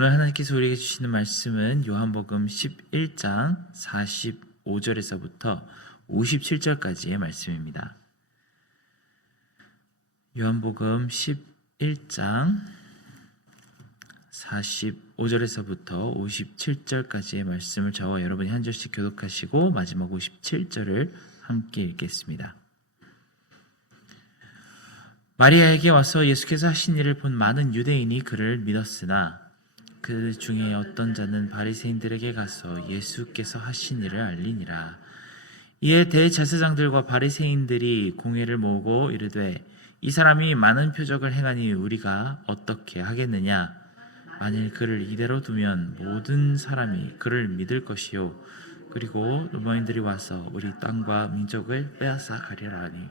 오늘 하나님께서 우리에게 주시는 말씀은 요한복음 11장 45절에서부터 57절까지의 말씀입니다. 요한복음 11장 45절에서부터 57절까지의 말씀을 저와 여러분이 한 절씩 교독하시고 마지막 57절을 함께 읽겠습니다. 마리아에게 와서 예수께서 하신 일을 본 많은 유대인이 그를 믿었으나 그 중에 어떤 자는 바리새인들에게 가서 예수께서 하신 일을 알리니라. 이에 대제사장들과 바리새인들이 공회를 모으고 이르되 이 사람이 많은 표적을 행하니 우리가 어떻게 하겠느냐? 만일 그를 이대로 두면 모든 사람이 그를 믿을 것이요 그리고 로마인들이 와서 우리 땅과 민족을 빼앗아 가리라 하니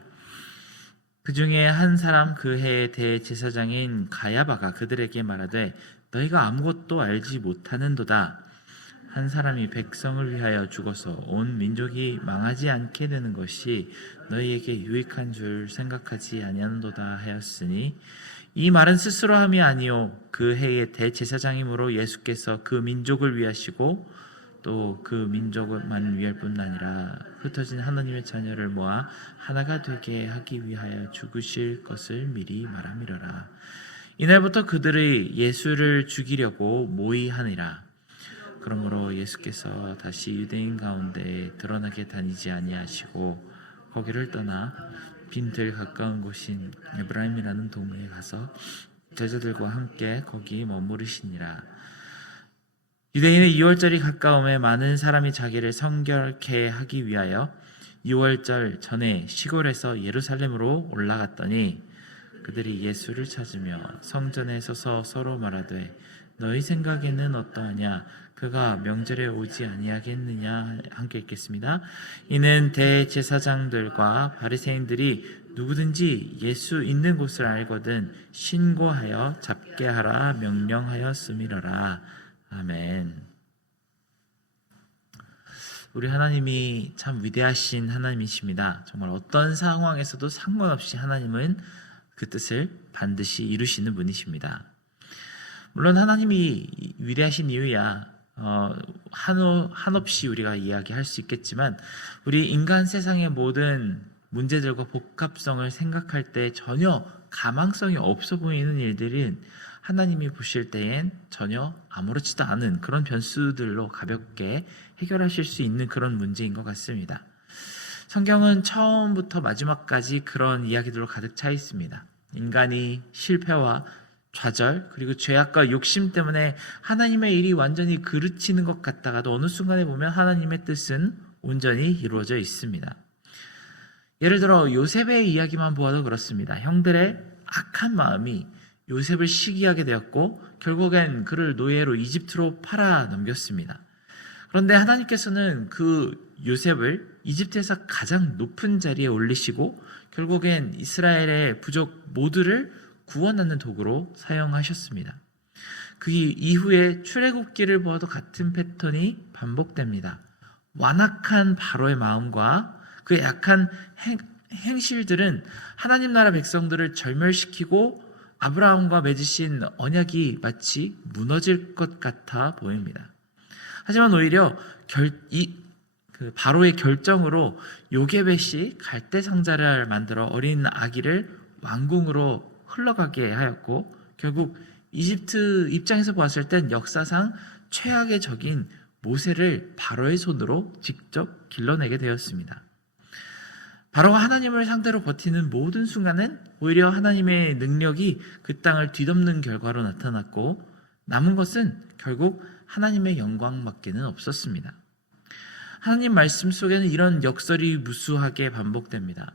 그 중에 한 사람 그 해의 대제사장인 가야바가 그들에게 말하되 너희가 아무것도 알지 못하는도다. 한 사람이 백성을 위하여 죽어서 온 민족이 망하지 않게 되는 것이 너희에게 유익한 줄 생각하지 아니하는도다 하였으니 이 말은 스스로 함이 아니요 그 해의 대제사장이므로 예수께서 그 민족을 위하시고 또 그 민족만 위할 뿐 아니라 흩어진 하나님의 자녀를 모아 하나가 되게 하기 위하여 죽으실 것을 미리 말함이러라. 이날부터 그들이 예수를 죽이려고 모의하니라. 그러므로 예수께서 다시 유대인 가운데 드러나게 다니지 아니하시고 거기를 떠나 빈들 가까운 곳인 에브라임이라는 동네에 가서 제자들과 함께 거기 머무르시니라. 유대인의 유월절이 가까움에 많은 사람이 자기를 성결케 하기 위하여 유월절 전에 시골에서 예루살렘으로 올라갔더니 그들이 예수를 찾으며 성전에 서서 서로 말하되 너희 생각에는 어떠하냐? 그가 명절에 오지 아니하겠느냐? 함께 읽겠습니다. 이는 대제사장들과 바리새인들이 누구든지 예수 있는 곳을 알거든 신고하여 잡게 하라 명령하였음이러라. 아멘. 우리 하나님이 참 위대하신 하나님이십니다. 정말 어떤 상황에서도 상관없이 하나님은 그 뜻을 반드시 이루시는 분이십니다. 물론 하나님이 위대하신 이유야 한없이 우리가 이야기할 수 있겠지만 우리 인간 세상의 모든 문제들과 복합성을 생각할 때 전혀 가망성이 없어 보이는 일들은 하나님이 보실 때엔 전혀 아무렇지도 않은 그런 변수들로 가볍게 해결하실 수 있는 그런 문제인 것 같습니다. 성경은 처음부터 마지막까지 그런 이야기들로 가득 차 있습니다. 인간이 실패와 좌절 그리고 죄악과 욕심 때문에 하나님의 일이 완전히 그르치는 것 같다가도 어느 순간에 보면 하나님의 뜻은 온전히 이루어져 있습니다. 예를 들어 요셉의 이야기만 보아도 그렇습니다. 형들의 악한 마음이 요셉을 시기하게 되었고 결국엔 그를 노예로 이집트로 팔아 넘겼습니다. 그런데 하나님께서는 그 요셉을 이집트에서 가장 높은 자리에 올리시고 결국엔 이스라엘의 부족 모두를 구원하는 도구로 사용하셨습니다. 그 이후에 출애굽기를 보아도 같은 패턴이 반복됩니다. 완악한 바로의 마음과 그 약한 행실들은 하나님 나라 백성들을 절멸시키고 아브라함과 맺으신 언약이 마치 무너질 것 같아 보입니다. 하지만 오히려 바로의 결정으로 요게벳이 갈대 상자를 만들어 어린 아기를 왕궁으로 흘러가게 하였고 결국 이집트 입장에서 보았을 땐 역사상 최악의 적인 모세를 바로의 손으로 직접 길러내게 되었습니다. 바로가 하나님을 상대로 버티는 모든 순간은 오히려 하나님의 능력이 그 땅을 뒤덮는 결과로 나타났고 남은 것은 결국 하나님의 영광밖에는 없었습니다. 하나님 말씀 속에는 이런 역설이 무수하게 반복됩니다.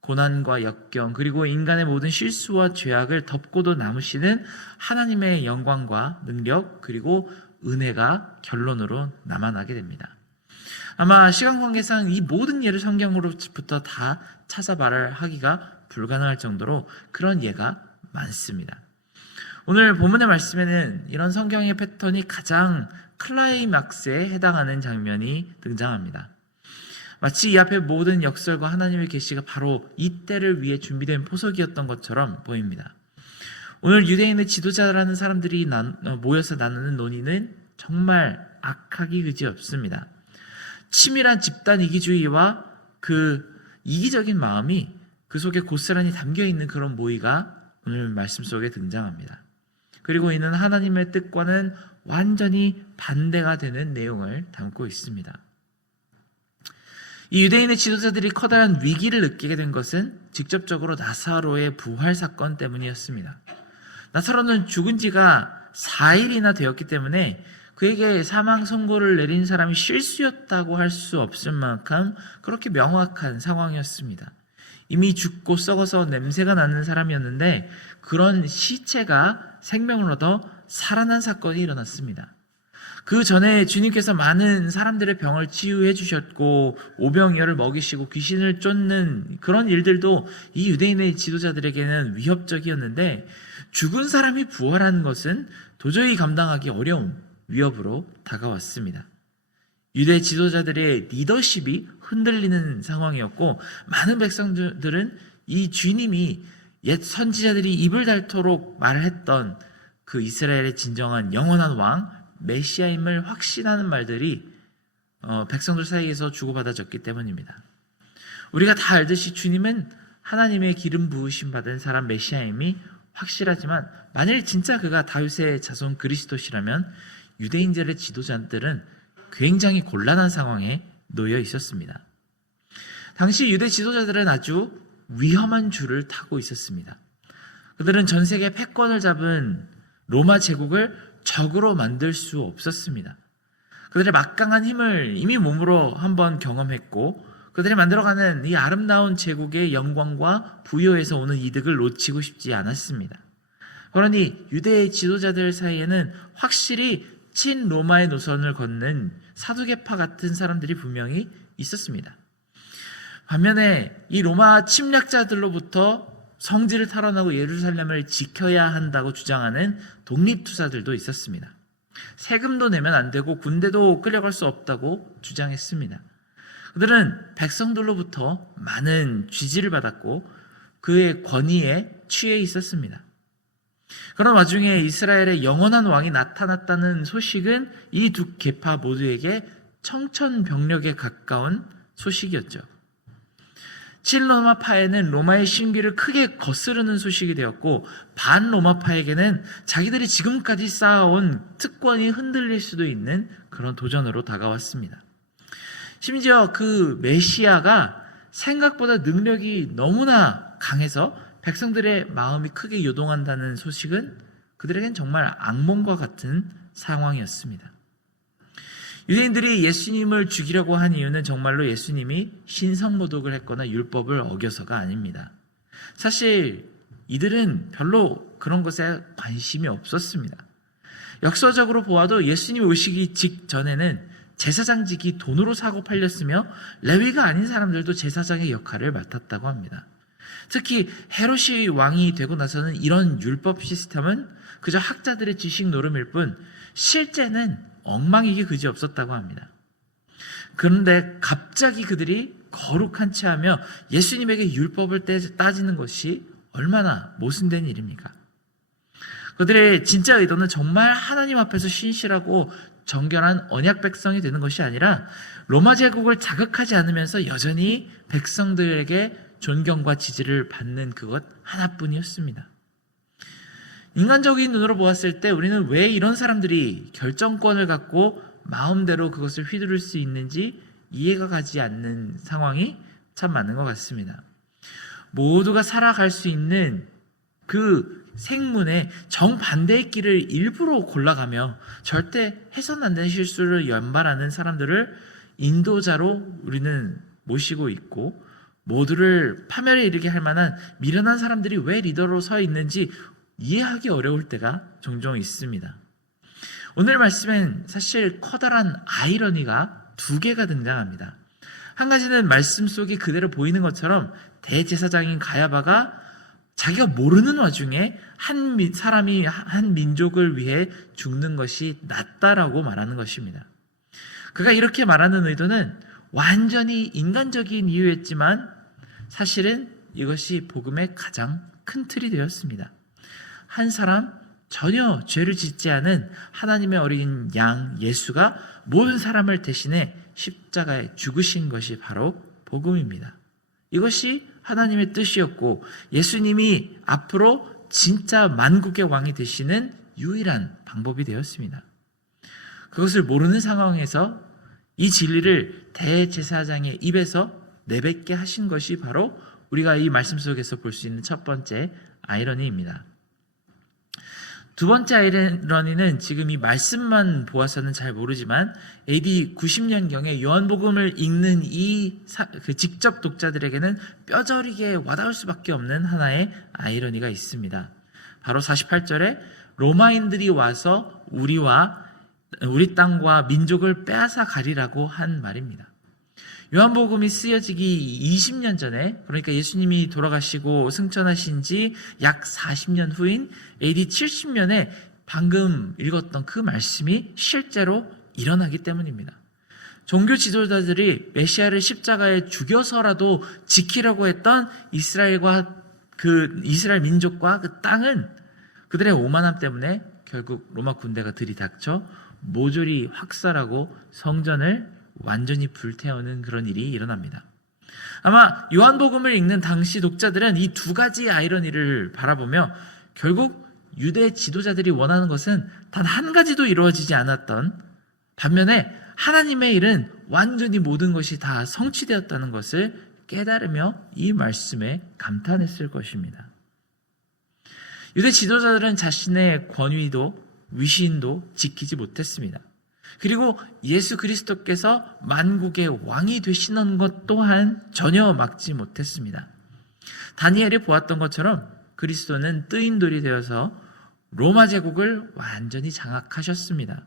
고난과 역경 그리고 인간의 모든 실수와 죄악을 덮고도 남으시는 하나님의 영광과 능력 그리고 은혜가 결론으로 남아나게 됩니다. 아마 시간 관계상 이 모든 예를 성경으로부터 다 찾아 말을 하기가 불가능할 정도로 그런 예가 많습니다. 오늘 본문의 말씀에는 이런 성경의 패턴이 가장 클라이막스에 해당하는 장면이 등장합니다. 마치 이 앞의 모든 역설과 하나님의 계시가 바로 이때를 위해 준비된 포석이었던 것처럼 보입니다. 오늘 유대인의 지도자라는 사람들이 모여서 나누는 논의는 정말 악하기 그지없습니다. 치밀한 집단 이기주의와 그 이기적인 마음이 그 속에 고스란히 담겨있는 그런 모의가 오늘 말씀 속에 등장합니다. 그리고 이는 하나님의 뜻과는 완전히 반대가 되는 내용을 담고 있습니다. 이 유대인의 지도자들이 커다란 위기를 느끼게 된 것은 직접적으로 나사로의 부활 사건 때문이었습니다. 나사로는 죽은 지가 4일이나 되었기 때문에 그에게 사망 선고를 내린 사람이 실수였다고 할 수 없을 만큼 그렇게 명확한 상황이었습니다. 이미 죽고 썩어서 냄새가 나는 사람이었는데 그런 시체가 생명을 얻어 살아난 사건이 일어났습니다. 그 전에 주님께서 많은 사람들의 병을 치유해 주셨고 오병이어를 먹이시고 귀신을 쫓는 그런 일들도 이 유대인의 지도자들에게는 위협적이었는데 죽은 사람이 부활한 것은 도저히 감당하기 어려운 위협으로 다가왔습니다. 유대 지도자들의 리더십이 흔들리는 상황이었고 많은 백성들은 이 주님이 옛 선지자들이 입을 닳도록 말했던 그 이스라엘의 진정한 영원한 왕 메시아임을 확신하는 말들이 백성들 사이에서 주고받아졌기 때문입니다. 우리가 다 알듯이 주님은 하나님의 기름 부으심 받은 사람 메시아임이 확실하지만 만일 진짜 그가 다윗의 자손 그리스도시라면 유대인들의 지도자들은 굉장히 곤란한 상황에 놓여 있었습니다. 당시 유대 지도자들은 아주 위험한 줄을 타고 있었습니다. 그들은 전 세계 패권을 잡은 로마 제국을 적으로 만들 수 없었습니다. 그들의 막강한 힘을 이미 몸으로 한번 경험했고 그들이 만들어가는 이 아름다운 제국의 영광과 부여에서 오는 이득을 놓치고 싶지 않았습니다. 그러니 유대의 지도자들 사이에는 확실히 친로마의 노선을 걷는 사두개파 같은 사람들이 분명히 있었습니다. 반면에 이 로마 침략자들로부터 성지를 탈환하고 예루살렘을 지켜야 한다고 주장하는 독립투사들도 있었습니다. 세금도 내면 안 되고 군대도 끌려갈 수 없다고 주장했습니다. 그들은 백성들로부터 많은 지지를 받았고 그의 권위에 취해 있었습니다. 그런 와중에 이스라엘의 영원한 왕이 나타났다는 소식은 이 두 계파 모두에게 청천벽력에 가까운 소식이었죠. 친로마파에는 로마의 신비를 크게 거스르는 소식이 되었고 반로마파에게는 자기들이 지금까지 쌓아온 특권이 흔들릴 수도 있는 그런 도전으로 다가왔습니다. 심지어 그 메시아가 생각보다 능력이 너무나 강해서 백성들의 마음이 크게 요동한다는 소식은 그들에겐 정말 악몽과 같은 상황이었습니다. 유대인들이 예수님을 죽이려고 한 이유는 정말로 예수님이 신성모독을 했거나 율법을 어겨서가 아닙니다. 사실 이들은 별로 그런 것에 관심이 없었습니다. 역사적으로 보아도 예수님 오시기 직전에는 제사장직이 돈으로 사고 팔렸으며 레위가 아닌 사람들도 제사장의 역할을 맡았다고 합니다. 특히 헤롯이 왕이 되고 나서는 이런 율법 시스템은 그저 학자들의 지식 노름일 뿐 실제는 엉망이기 그지없었다고 합니다. 그런데 갑자기 그들이 거룩한 채 하며 예수님에게 율법을 따지는 것이 얼마나 모순된 일입니까? 그들의 진짜 의도는 정말 하나님 앞에서 신실하고 정결한 언약 백성이 되는 것이 아니라 로마 제국을 자극하지 않으면서 여전히 백성들에게 존경과 지지를 받는 그것 하나뿐이었습니다. 인간적인 눈으로 보았을 때 우리는 왜 이런 사람들이 결정권을 갖고 마음대로 그것을 휘두를 수 있는지 이해가 가지 않는 상황이 참 많은 것 같습니다. 모두가 살아갈 수 있는 그 생문의 정반대의 길을 일부러 골라가며 절대 해서는 안 되는 실수를 연발하는 사람들을 인도자로 우리는 모시고 있고 모두를 파멸에 이르게 할 만한 미련한 사람들이 왜 리더로 서 있는지 이해하기 어려울 때가 종종 있습니다. 오늘 말씀엔 사실 커다란 아이러니가 두 개가 등장합니다. 한 가지는 말씀 속에 그대로 보이는 것처럼 대제사장인 가야바가 자기가 모르는 와중에 한 사람이 한 민족을 위해 죽는 것이 낫다라고 말하는 것입니다. 그가 이렇게 말하는 의도는 완전히 인간적인 이유였지만 사실은 이것이 복음의 가장 큰 틀이 되었습니다. 한 사람 전혀 죄를 짓지 않은 하나님의 어린 양 예수가 모든 사람을 대신해 십자가에 죽으신 것이 바로 복음입니다. 이것이 하나님의 뜻이었고 예수님이 앞으로 진짜 만국의 왕이 되시는 유일한 방법이 되었습니다. 그것을 모르는 상황에서 이 진리를 대제사장의 입에서 내뱉게 하신 것이 바로 우리가 이 말씀 속에서 볼 수 있는 첫 번째 아이러니입니다. 두 번째 아이러니는 지금 이 말씀만 보아서는 잘 모르지만 AD 90년경에 요한복음을 읽는 직접 독자들에게는 뼈저리게 와닿을 수밖에 없는 하나의 아이러니가 있습니다. 바로 48절에 로마인들이 와서 우리 땅과 민족을 빼앗아 가리라고 한 말입니다. 요한복음이 쓰여지기 20년 전에, 그러니까 예수님이 돌아가시고 승천하신 지 약 40년 후인 AD 70년에 방금 읽었던 그 말씀이 실제로 일어나기 때문입니다. 종교 지도자들이 메시아를 십자가에 죽여서라도 지키려고 했던 이스라엘 민족과 그 땅은 그들의 오만함 때문에 결국 로마 군대가 들이닥쳐 모조리 확살하고 성전을 완전히 불태우는 그런 일이 일어납니다. 아마 요한복음을 읽는 당시 독자들은 이 두 가지 아이러니를 바라보며 결국 유대 지도자들이 원하는 것은 단 한 가지도 이루어지지 않았던 반면에 하나님의 일은 완전히 모든 것이 다 성취되었다는 것을 깨달으며 이 말씀에 감탄했을 것입니다. 유대 지도자들은 자신의 권위도 위신도 지키지 못했습니다. 그리고 예수 그리스도께서 만국의 왕이 되시는 것 또한 전혀 막지 못했습니다. 다니엘이 보았던 것처럼 그리스도는 뜨인 돌이 되어서 로마 제국을 완전히 장악하셨습니다.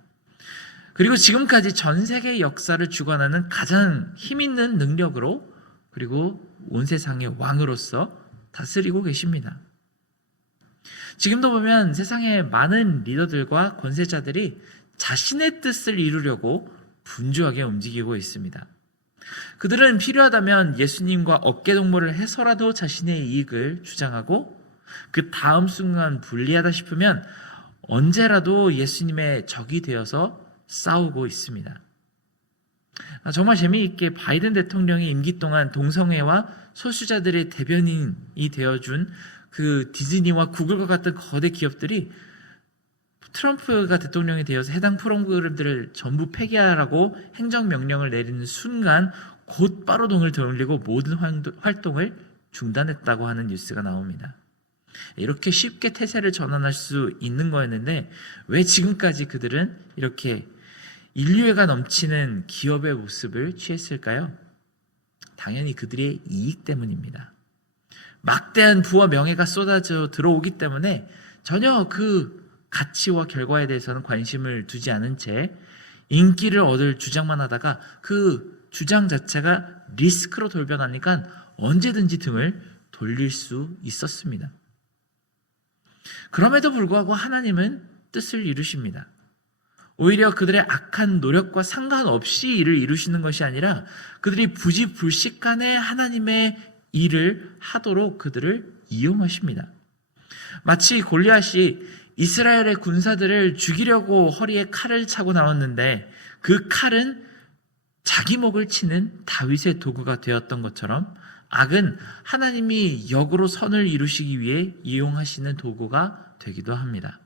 그리고 지금까지 전 세계 역사를 주관하는 가장 힘있는 능력으로 그리고 온 세상의 왕으로서 다스리고 계십니다. 지금도 보면 세상의 많은 리더들과 권세자들이 자신의 뜻을 이루려고 분주하게 움직이고 있습니다. 그들은 필요하다면 예수님과 어깨동무를 해서라도 자신의 이익을 주장하고 그 다음 순간 불리하다 싶으면 언제라도 예수님의 적이 되어서 싸우고 있습니다. 정말 재미있게 바이든 대통령이 임기 동안 동성애와 소수자들의 대변인이 되어준 그 디즈니와 구글과 같은 거대 기업들이 트럼프가 대통령이 되어서 해당 프로그램들을 전부 폐기하라고 행정명령을 내리는 순간 곧바로 등을 돌리고 모든 활동을 중단했다고 하는 뉴스가 나옵니다. 이렇게 쉽게 태세를 전환할 수 있는 거였는데 왜 지금까지 그들은 이렇게 인류애가 넘치는 기업의 모습을 취했을까요? 당연히 그들의 이익 때문입니다. 막대한 부와 명예가 쏟아져 들어오기 때문에 전혀 그 가치와 결과에 대해서는 관심을 두지 않은 채 인기를 얻을 주장만 하다가 그 주장 자체가 리스크로 돌변하니까 언제든지 등을 돌릴 수 있었습니다. 그럼에도 불구하고 하나님은 뜻을 이루십니다. 오히려 그들의 악한 노력과 상관없이 일을 이루시는 것이 아니라 그들이 부지불식간에 하나님의 일을 하도록 그들을 이용하십니다. 마치 골리앗이 이스라엘의 군사들을 죽이려고 허리에 칼을 차고 나왔는데 그 칼은 자기 목을 치는 다윗의 도구가 되었던 것처럼 악은 하나님이 역으로 선을 이루시기 위해 이용하시는 도구가 되기도 합니다.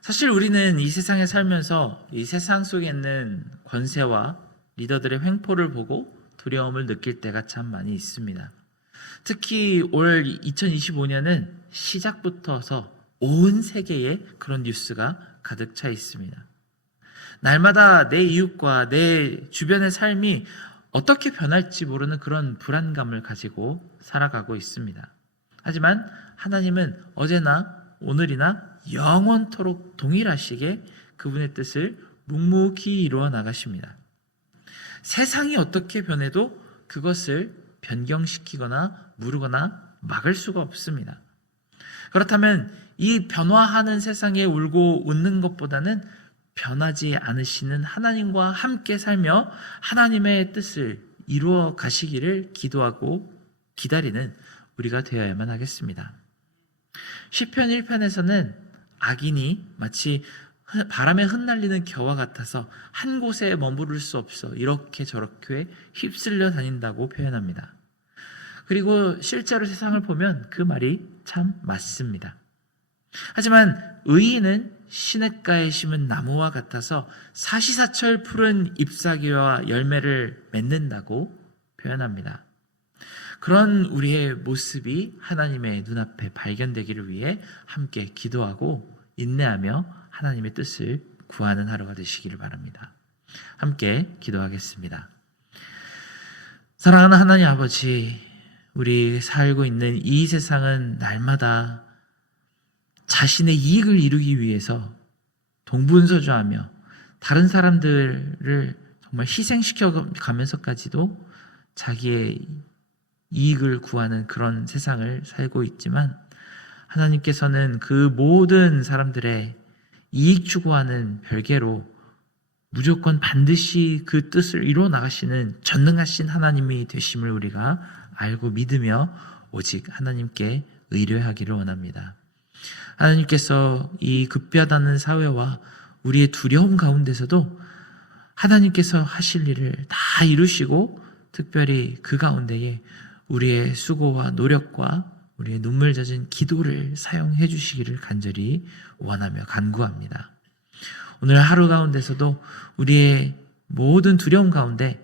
사실 우리는 이 세상에 살면서 이 세상 속에 있는 권세와 리더들의 횡포를 보고 두려움을 느낄 때가 참 많이 있습니다. 특히 올 2025년은 시작부터서 온 세계에 그런 뉴스가 가득 차 있습니다. 날마다 내 이웃과 내 주변의 삶이 어떻게 변할지 모르는 그런 불안감을 가지고 살아가고 있습니다. 하지만 하나님은 어제나 오늘이나 영원토록 동일하시게 그분의 뜻을 묵묵히 이루어 나가십니다. 세상이 어떻게 변해도 그것을 변경시키거나 무르거나 막을 수가 없습니다. 그렇다면 이 변화하는 세상에 울고 웃는 것보다는 변하지 않으시는 하나님과 함께 살며 하나님의 뜻을 이루어 가시기를 기도하고 기다리는 우리가 되어야만 하겠습니다. 시편 1편에서는 악인이 마치 바람에 흩날리는 겨와 같아서 한 곳에 머무를 수 없어 이렇게 저렇게 휩쓸려 다닌다고 표현합니다. 그리고 실제로 세상을 보면 그 말이 참 맞습니다. 하지만 의인은 시냇가에 심은 나무와 같아서 사시사철 푸른 잎사귀와 열매를 맺는다고 표현합니다. 그런 우리의 모습이 하나님의 눈앞에 발견되기를 위해 함께 기도하고 인내하며 하나님의 뜻을 구하는 하루가 되시기를 바랍니다. 함께 기도하겠습니다. 사랑하는 하나님 아버지, 우리 살고 있는 이 세상은 날마다 자신의 이익을 이루기 위해서 동분서주하며 다른 사람들을 정말 희생시켜 가면서까지도 자기의 이익을 구하는 그런 세상을 살고 있지만, 하나님께서는 그 모든 사람들의 이익 추구하는 별개로 무조건 반드시 그 뜻을 이루어 나가시는 전능하신 하나님이 되심을 우리가 알고 믿으며 오직 하나님께 의뢰하기를 원합니다. 하나님께서 이 급변하는 사회와 우리의 두려움 가운데서도 하나님께서 하실 일을 다 이루시고, 특별히 그 가운데에 우리의 수고와 노력과 우리의 눈물 젖은 기도를 사용해 주시기를 간절히 원하며 간구합니다. 오늘 하루 가운데서도 우리의 모든 두려움 가운데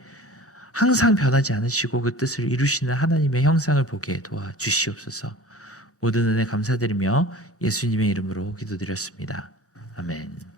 항상 변하지 않으시고 그 뜻을 이루시는 하나님의 형상을 보게 도와주시옵소서. 모든 은혜 감사드리며 예수님의 이름으로 기도드렸습니다. 아멘.